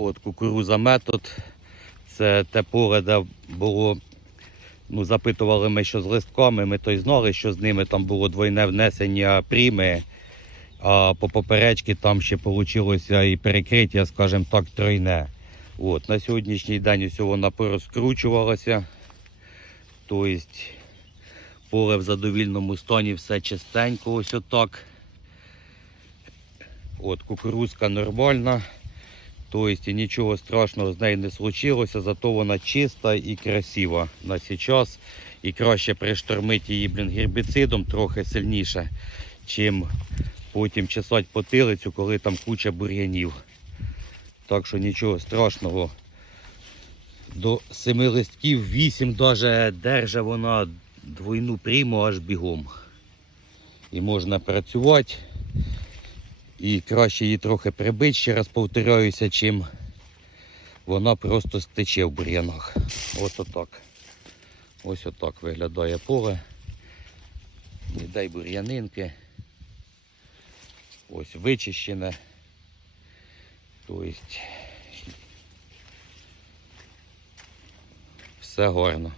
От кукуруза метод. Це те поле, де було. Ну, запитували ми, що з листками, ми то й знали, що з ними там було двойне внесення пріми, а по поперечці там ще вийшло і перекриття, скажімо так, тройне. От, на сьогоднішній день ось вона порозкручувалася. Тобто поле в задовільному стані, все чистенько, ось отак. От, кукурузка нормальна. Тобто нічого страшного з нею не случилося, зато вона чиста і красива на зараз. І краще приштормити її блін, гербіцидом трохи сильніше, чим потім чесати потилицю, коли там куча бур'янів. Так що нічого страшного. До семи листків, вісім даже держа вона двойну прийму аж бігом. І можна працювати. І краще її трохи прибити, ще раз повторяюся, чим вона просто стече в бур'янах. Ось отак. Ось отак виглядає поле. Ніде й бур'янинки. Ось вичищене. Тобто все гарно.